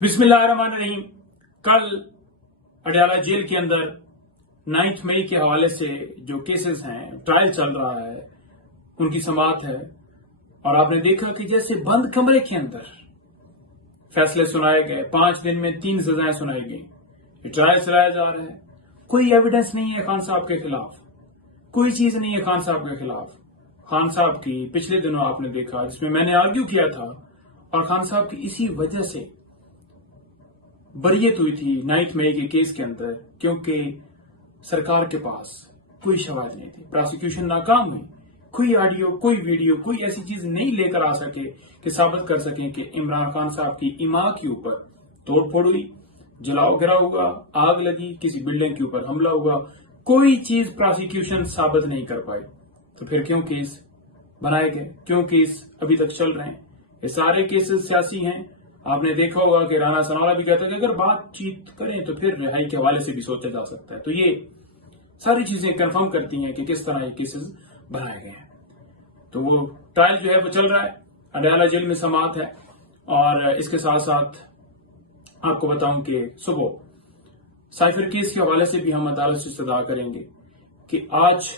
बिस्मिल्लाहिर्रहमानिर्रहीम। कल अडयाला जेल के अंदर 9 मई के हवाले से जो केसेस हैं, ट्रायल चल रहा है, उनकी समाअत है। और आपने देखा कि जैसे बंद कमरे के अंदर फैसले सुनाए गए, 5 दिन में 3 सजाएं सुनाई गई। ये ट्रायल चलाया जा रहा है, कोई एविडेंस नहीं है खान साहब के खिलाफ, कोई चीज नहीं है खान साहब के खिलाफ। खान साहब की पिछले दिनों आपने देखा जिसमें मैंने आर्ग्यू किया था, और खान साहब की इसी वजह से बरियत हुई थी 9 मई के केस के अंदर, क्योंकि सरकार के पास कोई शवाहिद नहीं थी, प्रोसिक्यूशन नाकाम हुई। कोई ऑडियो, कोई वीडियो, कोई ऐसी चीज नहीं लेकर आ सके कि साबित कर सकें कि इमरान खान साहब की इमा के ऊपर तोड़फोड़ हुई, जलाओ गिराव हुआ, आग लगी, किसी बिल्डिंग के ऊपर हमला हुआ। कोई चीज प्रोसिक्यूशन साबित नहीं कर पाई। तो फिर क्यों केस बनाए गए, क्यों केस अभी तक चल रहे हैं? ये सारे केसेस सियासी हैं। आपने देखा होगा कि राणा सनावला भी कहता है कि अगर बातचीत करें तो फिर रिहाई के हवाले से भी सोचा जा सकता है। तो ये सारी चीजें कंफर्म करती हैं कि किस तरह ये केसेस बनाए गए हैं। तो वो ट्रायल जो है वो चल रहा है, अडयाला जेल में समाअत है। और इसके साथ साथ आपको बताऊं कि सुबह साइफर केस के हवाले से भी हम अदालत से इस्तदा करेंगे कि आज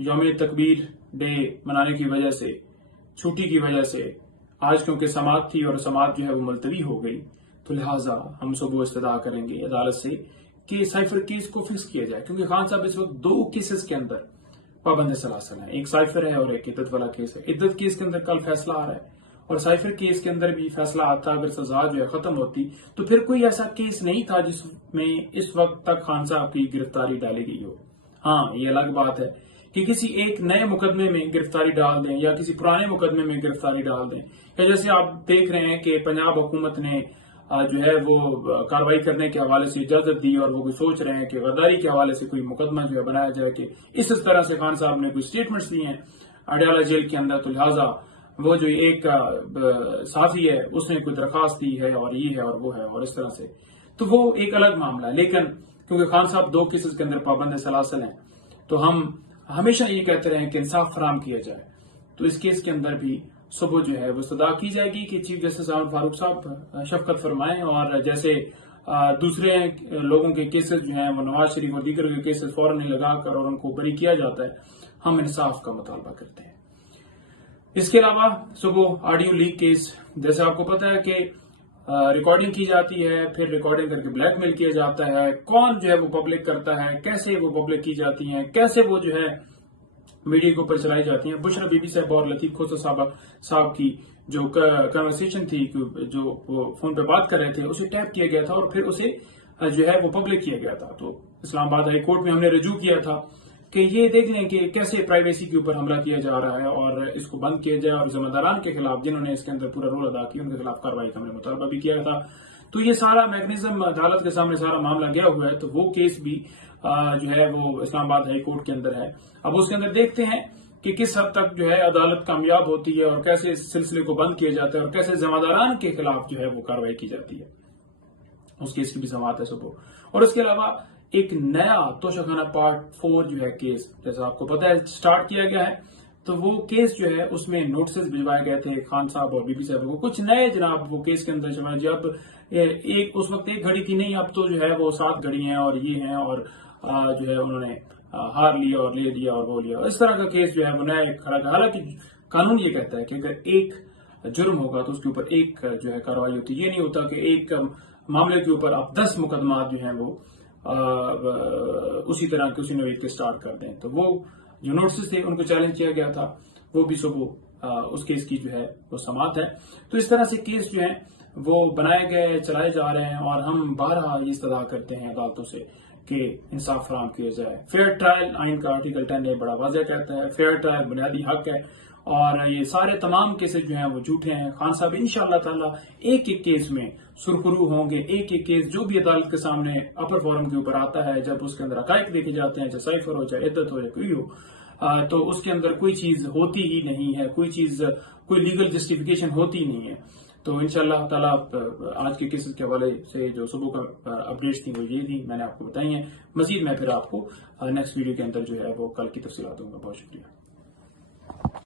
यौम तकबीर डे मनाने की वजह से, छुट्टी की वजह से, आज क्योंकि समाअत थी और समाअत जो है वो मुलतवी हो गई, तो लिहाजा हम सुबह इस्तदा करेंगे अदालत से कि साइफर केस को फिक्स किया जाए। क्योंकि खान साहब इस वक्त 2 केसेस के अंदर पाबंद सलासल है, एक साइफर है और एक इद्दत वाला केस है। इद्दत केस के अंदर कल फैसला आ रहा है, और साइफर केस के अंदर भी फैसला आता, अगर सजा जो है खत्म होती तो फिर कोई ऐसा केस नहीं था जिसमें इस वक्त तक खान साहब की गिरफ्तारी डाली गई हो। हाँ, ये अलग बात है कि किसी एक नए मुकदमे में गिरफ्तारी डाल दें या किसी पुराने मुकदमे में गिरफ्तारी डाल दें, या जैसे आप देख रहे हैं कि पंजाब हुकूमत ने जो है वो कार्रवाई करने के हवाले से इजाजत दी, और वो सोच रहे हैं कि गद्दारी के हवाले से कोई मुकदमा जो है बनाया जाए कि इस तरह से खान साहब ने कोई स्टेटमेंट्स दिए हैं अडयाला जेल के अंदर। तो लिहाजा वो जो एक साथी है उसने कोई दरखास्त दी है और ये है और वो है और इस तरह से, तो वो एक अलग मामला है। लेकिन क्योंकि खान साहब 2 केसेस के अंदर पाबंद सलासल हैं, तो हम हमेशा ये कहते रहे कि इंसाफ फराम किया जाए। तो इस केस के अंदर भी सुबह जो है वो सदा की जाएगी कि चीफ जस्टिस आमिर फारूक साहब शफकत फरमाएं, और जैसे दूसरे लोगों के केसेस जो हैं वो नवाज शरीफ और दीगर के केसेस फौरन ही लगाकर और उनको बरी किया जाता है, हम इंसाफ का मुतालबा करते हैं। इसके अलावा सुबह ऑडियो लीक केस, जैसे आपको पता है कि रिकॉर्डिंग की जाती है, फिर रिकॉर्डिंग करके ब्लैकमेल किया जाता है। कौन जो है वो पब्लिक करता है, कैसे वो पब्लिक की जाती है, कैसे वो जो है मीडिया के ऊपर चलाई जाती है। बुशरा बीबी साहब और लतीफ खोसर साहब की जो कन्वर्सेशन थी, जो वो फोन पे बात कर रहे थे, उसे टैप किया गया था और फिर उसे जो है वो पब्लिक किया गया था। तो इस्लामाबाद हाई कोर्ट में हमने रजू किया था कि ये देख लें कि कैसे प्राइवेसी के ऊपर हमला किया जा रहा है और इसको बंद किया जाए, और जिम्मेदारान के खिलाफ जिन्होंने इसके अंदर पूरा रोल अदा किया उनके खिलाफ कार्रवाई का हमने मुतालबा भी किया था। तो ये सारा मैकेनिज्म अदालत के सामने सारा मामला गया हुआ है। तो वो केस भी जो है वो इस्लामाबाद हाई कोर्ट के अंदर है। अब उसके अंदर देखते हैं कि किस हद तक जो है अदालत कामयाब होती है और कैसे इस सिलसिले को बंद किया जाता है और कैसे जिम्मेदारान के खिलाफ जो है वो कार्रवाई की जाती है। उस केस की भी समाअत है सुबह। और इसके अलावा एक नया तोशाखाना पार्ट 4 जो है केस, जैसा आपको पता है स्टार्ट किया गया है। तो वो केस जो है उसमें नोटिस भिजवाए गए थे खान साहब और बीबी साहब को, कुछ नए जनाब वो केस के अंदर जमा जी। अब एक उस वक्त 1 घड़ी थी नहीं, अब तो जो है वो 7 घड़ी हैं और ये हैं, और जो है उन्होंने हार लिया और ले लिया और वो लिया। इस तरह का केस जो है वो नया खड़ा। हालांकि कानून ये कहता है कि अगर एक जुर्म होगा तो उसके ऊपर एक जो है कार्रवाई होती है। ये नहीं होता कि एक मामले के ऊपर आप 10 मुकदमा जो है वो उसी तरह के उसी नोट के स्टार्ट कर दें। तो वो जो नोटिस थे उनको चैलेंज किया गया था, वो भी सुबह उस केस की जो है वो समाअत है। तो इस तरह से केस जो है वो बनाए गए, चलाए जा रहे हैं, और हम बारहा ये इस्तदा करते हैं अदालतों से कि इंसाफ फराम किया जाए। फेयर ट्रायल आइन का आर्टिकल 10A बड़ा वाज़ेह कहता है, फेयर ट्रायल बुनियादी हक है, और ये सारे तमाम केसेस जो हैं वो झूठे हैं। खान साहब इंशाअल्लाह ताला एक एक केस में सुरखरू होंगे। एक एक केस जो भी अदालत के सामने अपर फोरम के ऊपर आता है, जब उसके अंदर हकायक देखे जाते हैं, चाहे साइफर हो, चाहे इद्दत हो, या कोई हो, तो उसके अंदर कोई चीज होती ही नहीं है, कोई लीगल जस्टिफिकेशन होती नहीं है। तो इंशाअल्लाह ताला आज के केसेस के हवाले से जो सुबह का अपडेट्स थी वो ये थी, मैंने आपको बताई हैं। मजीद मैं फिर आपको नेक्स्ट वीडियो के अंदर जो है वो कल की तफसीलात दूंगा। बहुत शुक्रिया।